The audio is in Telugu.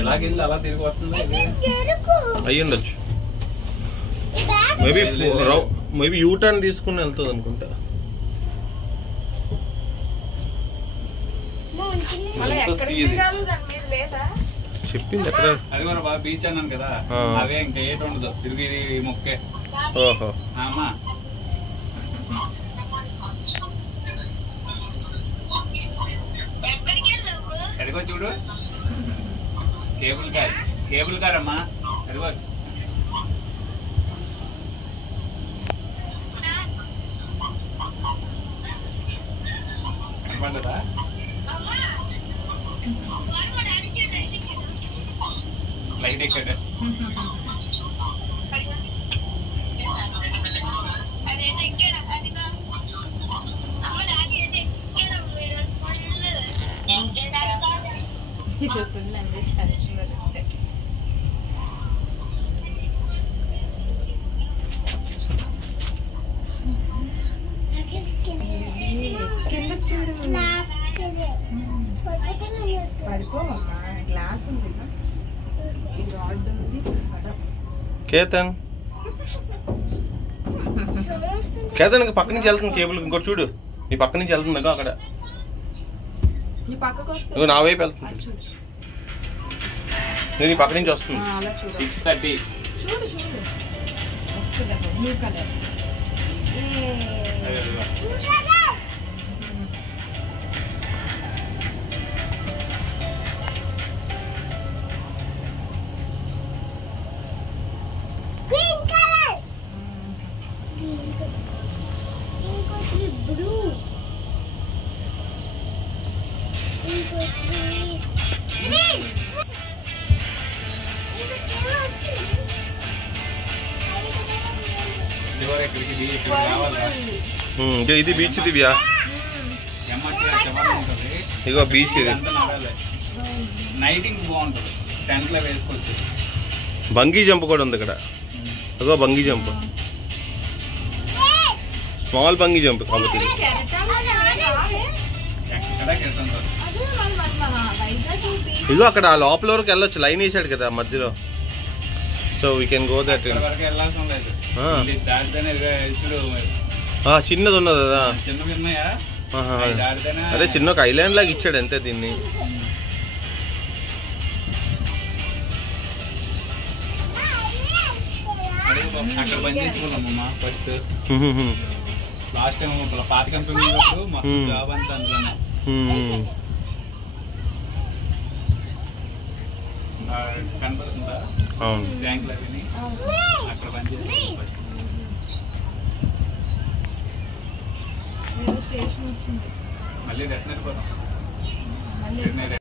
ఎలాగెళ్ళి అలా తిరిగి వస్తుంది అయ్యుండొచ్చు. మేబీ యూ టర్న్ తీసుకుని వెళ్తుంది అనుకుంటా. చెప్పింది ఎక్కడ అది కూడా బాగా బీచ్ అన్నాను కదా, అవే ఇంకా ఏటి ఉండదు, తిరిగి ఇది మొక్కే. ఓహో అమ్మా అదిగో చూడు కేబుల్ కార్ అమ్మా, అదిగో కనపడలేదా? లైట్ ఎక్కాడు. కేతన్ కేతన్ పక్క నుంచి వెళ్తుంది కేబుల్, ఇంకోటి చూడు నీ పక్క నుంచి వెళ్తుంది అక్కడ, నా వైపు వెళ్తుంది, నేను నీ పక్క నుంచి వస్తుంది. 6:30 ఇది బీచ్ దివ్యా, ఇగో బీచ్ ఇది. నైటింగ్ బాగుంటుంది, టెంట్ లో వేసుకోవచ్చు. బంగీ జంప్ కూడా ఉంది ఇక్కడ, అగో bungee jump, small bungee jump కాబట్టి. ఇగో అక్కడ లోపల వరకు వెళ్ళొచ్చు, లైన్ వేసాడు కదా మధ్యలో, so we can go that. చిన్నది ఉన్నది కదా, అదే చిన్న ఒక ఐలాండ్ లాగా ఇచ్చాడు అంతే దీన్ని. అక్కడ బంద్ చేసుకున్నామమ్మా ఫస్ట్, లాస్ట్ టైం పాత కంపెనీ జాబ్ అంతా అందులోనే. కనపడుతుందా బ్యాంకులు అవి, అక్కడ బంద్ చేసుకున్నాం ఫస్ట్. మళ్ళీ రిటర్న్ వెళ్ళిపోతాం.